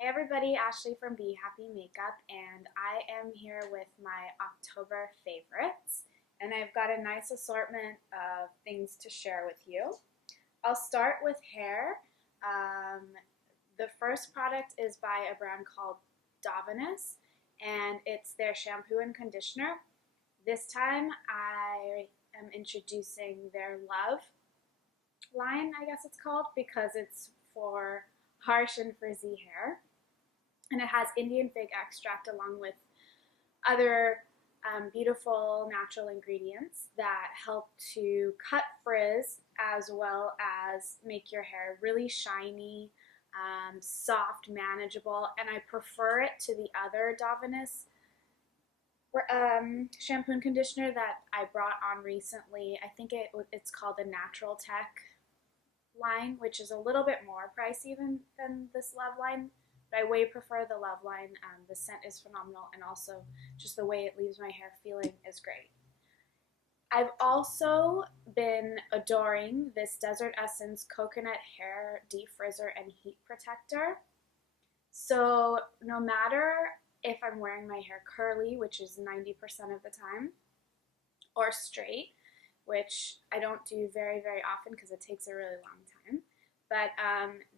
Hey everybody, Ashley from Be Happy Makeup, and I am here with my October favorites. And I've got a nice assortment of things to share with you. I'll start with hair. Um, the first product is by a brand called Davinus, and it's their shampoo and conditioner. This time I am introducing their Love line, I guess it's called, because it's for harsh and frizzy hair. And it has Indian fig extract along with other beautiful natural ingredients that help to cut frizz as well as make your hair really shiny, soft, manageable, and I prefer it to the other Davinus shampoo and conditioner that I brought on recently. I think it's called the Natural Tech line, which is a little bit more pricey than this Love line, but I way prefer the Love line. The scent is phenomenal, and also just the way it leaves my hair feeling is great. I've also been adoring this Desert Essence Coconut Hair Defrizzer and Heat Protector. So no matter if I'm wearing my hair curly, which is 90% of the time, or straight, which I don't do very, very often because it takes a really long time. But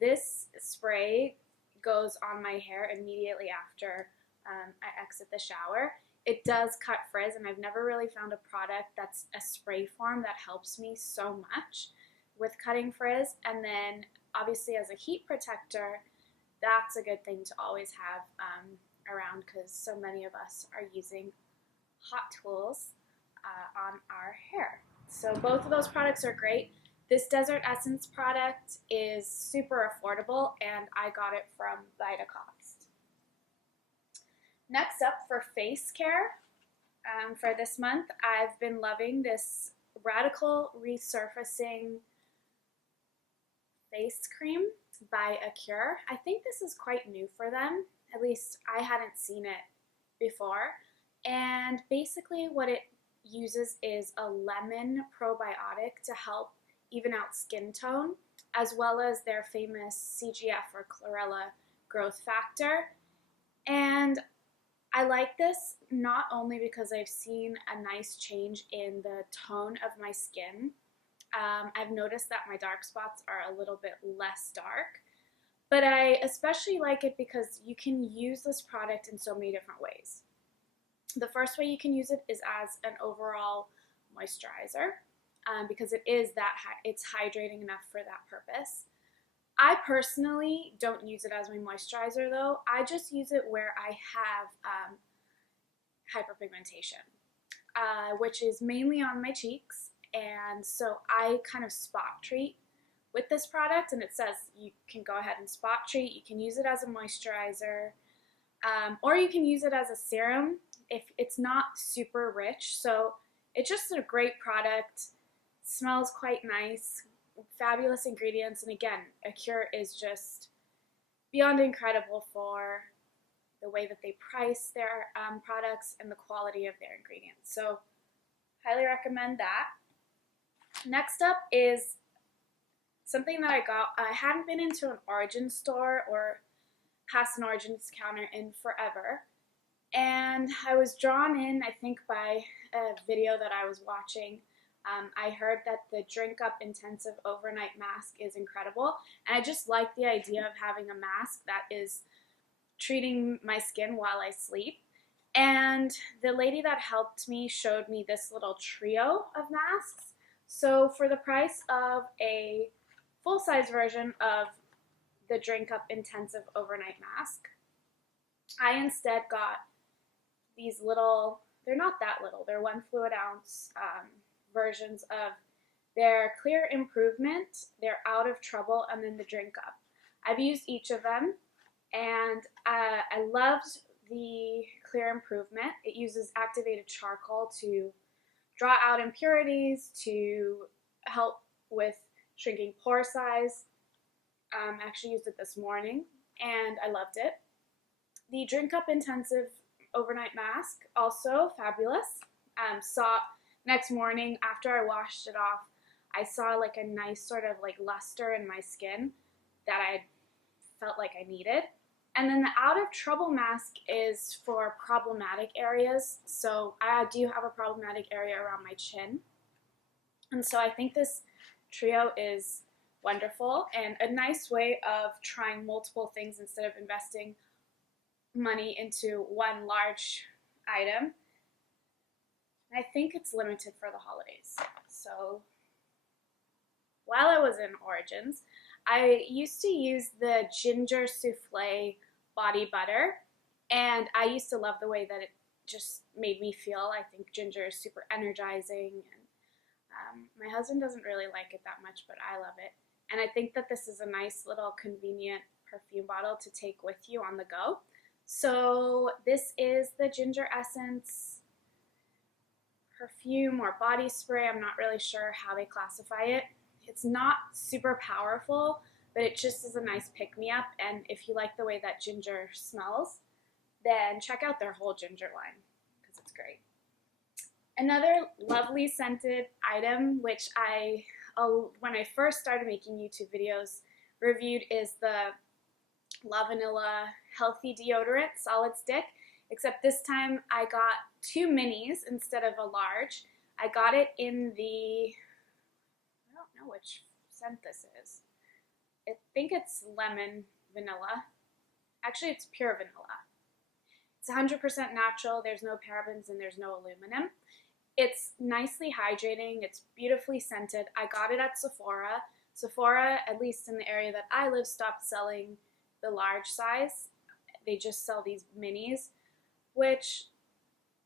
this spray goes on my hair immediately after I exit the shower. It does cut frizz, and I've never really found a product that's a spray form that helps me so much with cutting frizz. And then obviously as a heat protector, that's a good thing to always have around because so many of us are using hot tools on our hair. So both of those products are great. This Desert Essence product is super affordable, and I got it from Vitacost. Next up, for face care, for this month, I've been loving this Radical Resurfacing face cream by Acure. I think this is quite new for them. At least I hadn't seen it before. And basically what it uses is a lemon probiotic to help even out skin tone, as well as their famous CGF or chlorella growth factor. And I like this not only because I've seen a nice change in the tone of my skin. I've noticed that my dark spots are a little bit less dark, but I especially like it because you can use this product in so many different ways. The first way you can use it is as an overall moisturizer because it's hydrating enough for that purpose. I personally don't use it as my moisturizer though. I just use it where I have hyperpigmentation, which is mainly on my cheeks, and so I kind of spot treat with this product, and it says you can go ahead and spot treat. You can use it as a moisturizer, or you can use it as a serum if it's not super rich. So it's just a great product, smells quite nice, fabulous ingredients, and again, Acure is just beyond incredible for the way that they price their products and the quality of their ingredients. So highly recommend that. Next up is something that I got. I hadn't been into an Origin store or past an Origins counter in forever. And I was drawn in, I think, by a video that I was watching. I heard that the Drink Up Intensive Overnight Mask is incredible. And I just like the idea of having a mask that is treating my skin while I sleep. And the lady that helped me showed me this little trio of masks. So for the price of a full-size version of the Drink Up Intensive Overnight Mask, I instead got these little, they're not that little, they're 1 fluid ounce versions of their Clear Improvement, their Out of Trouble, and then the Drink Up. I've used each of them, and I loved the Clear Improvement. It uses activated charcoal to draw out impurities, to help with shrinking pore size. I actually used it this morning, and I loved it. The Drink Up Intensive Overnight Mask, also fabulous. Saw next morning after I washed it off, I saw like a nice sort of like luster in my skin that I felt like I needed. And then the Out of Trouble mask is for problematic areas. So I do have a problematic area around my chin. And so I think this trio is wonderful and a nice way of trying multiple things instead of investing money into one large item. I think it's limited for the holidays. So while I was in Origins, I used to use the Ginger Souffle body butter, and I used to love the way that it just made me feel. I think ginger is super energizing, and my husband doesn't really like it that much, but I love it. And I think that this is a nice little convenient perfume bottle to take with you on the go. So this is the Ginger Essence perfume or body spray. I'm not really sure how they classify it. It's not super powerful, but it just is a nice pick-me-up. And if you like the way that ginger smells, then check out their whole ginger line because it's great. Another lovely scented item, which when I first started making YouTube videos, reviewed, is the La Vanilla Healthy Deodorant Solid Stick, except this time I got 2 minis instead of a large. I got it in the, I don't know which scent this is. I think it's lemon vanilla. Actually, it's pure vanilla. It's 100% natural. There's no parabens and there's no aluminum. It's nicely hydrating. It's beautifully scented. I got it at Sephora. Sephora, at least in the area that I live, stopped selling the large size. They just sell these minis, which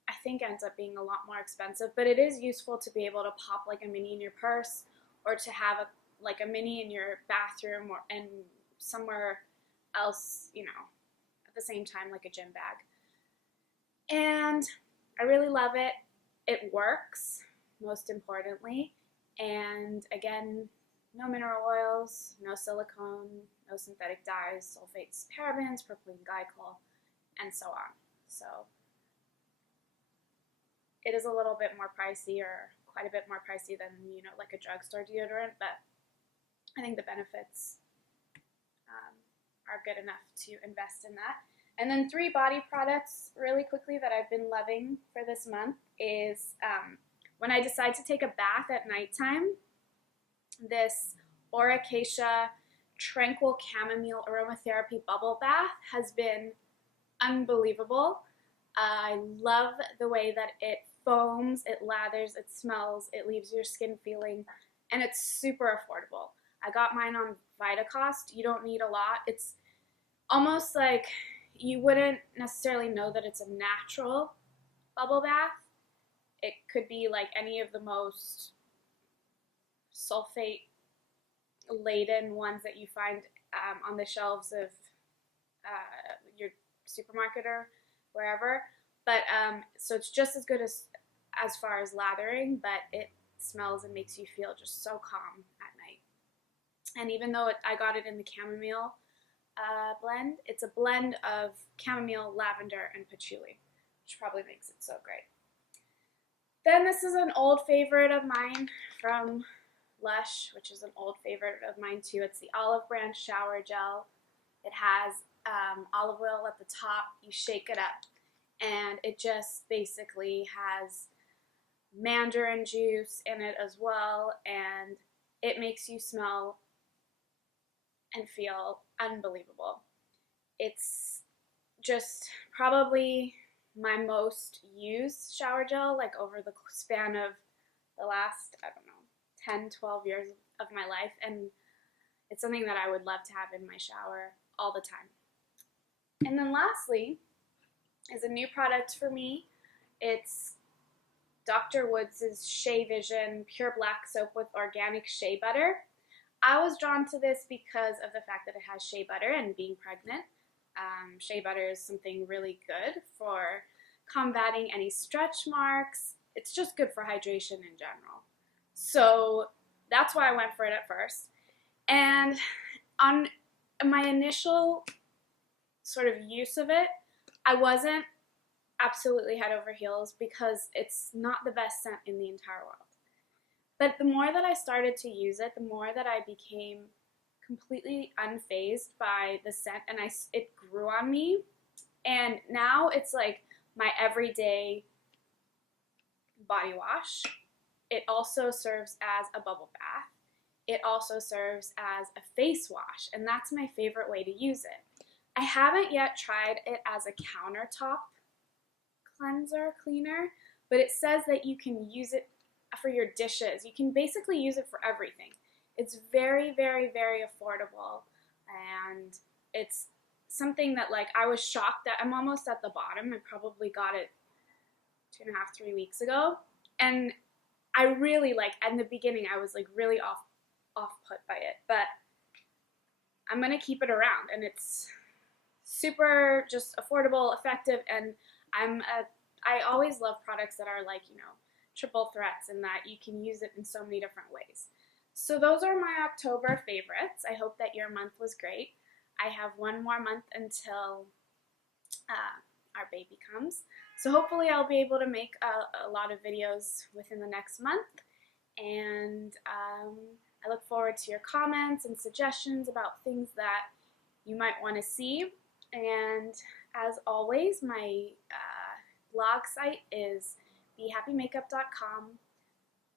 I think ends up being a lot more expensive, but it is useful to be able to pop like a mini in your purse or to have a mini in your bathroom and somewhere else, at the same time, like a gym bag. And I really love it. It works, most importantly. And again, no mineral oils, no silicone, no synthetic dyes, sulfates, parabens, propylene glycol, and so on. So it is a little bit more pricey, or quite a bit more pricey than, like a drugstore deodorant, but I think the benefits are good enough to invest in that. And then 3 body products really quickly that I've been loving for this month is when I decide to take a bath at nighttime, this Oracacia Tranquil Chamomile Aromatherapy Bubble Bath has been unbelievable. I love the way that it foams, it lathers, it smells, it leaves your skin feeling, and it's super affordable. I got mine on Vitacost. You don't need a lot. It's almost like you wouldn't necessarily know that it's a natural bubble bath. It could be like any of the most sulfate-laden ones that you find on the shelves of your supermarket or wherever. But so it's just as good as far as lathering, but it smells and makes you feel just so calm at night. And even though I got it in the chamomile blend, it's a blend of chamomile, lavender, and patchouli, which probably makes it so great. Then this is an old favorite of mine from Lush, which is an old favorite of mine too. It's the Olive Branch Shower Gel. It has olive oil at the top. You shake it up, and it just basically has mandarin juice in it as well, and it makes you smell and feel unbelievable. It's just probably my most used shower gel, like over the span of the last, 10, 12 years of my life, and it's something that I would love to have in my shower all the time. And then lastly is a new product for me. It's Dr. Woods' Shea Vision Pure Black Soap with Organic Shea Butter. I was drawn to this because of the fact that it has shea butter, and being pregnant, shea butter is something really good for combating any stretch marks. It's just good for hydration in general. So that's why I went for it at first. And on my initial sort of use of it, I wasn't absolutely head over heels because it's not the best scent in the entire world. But the more that I started to use it, the more that I became completely unfazed by the scent, and it grew on me. And now it's like my everyday body wash. It also serves as a bubble bath. It also serves as a face wash, and that's my favorite way to use it. I haven't yet tried it as a countertop cleaner, but it says that you can use it for your dishes. You can basically use it for everything. It's very, very, very affordable, and it's something that, like, I was shocked that I'm almost at the bottom. I probably got it 2.5, 3 weeks ago, and I really, like, in the beginning I was like really off put by it, but I'm gonna keep it around, and it's super just affordable, effective, and I always love products that are like, triple threats, and that you can use it in so many different ways. So those are my October favorites. I hope that your month was great. I have one more month until our baby comes. So hopefully I'll be able to make a lot of videos within the next month. And I look forward to your comments and suggestions about things that you might want to see. And as always, my blog site is BeHappyMakeup.com.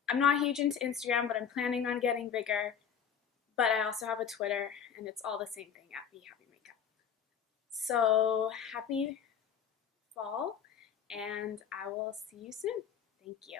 I'm not huge into Instagram, but I'm planning on getting bigger. But I also have a Twitter, and it's all the same thing, at BeHappyMakeup. So happy fall, and I will see you soon. Thank you.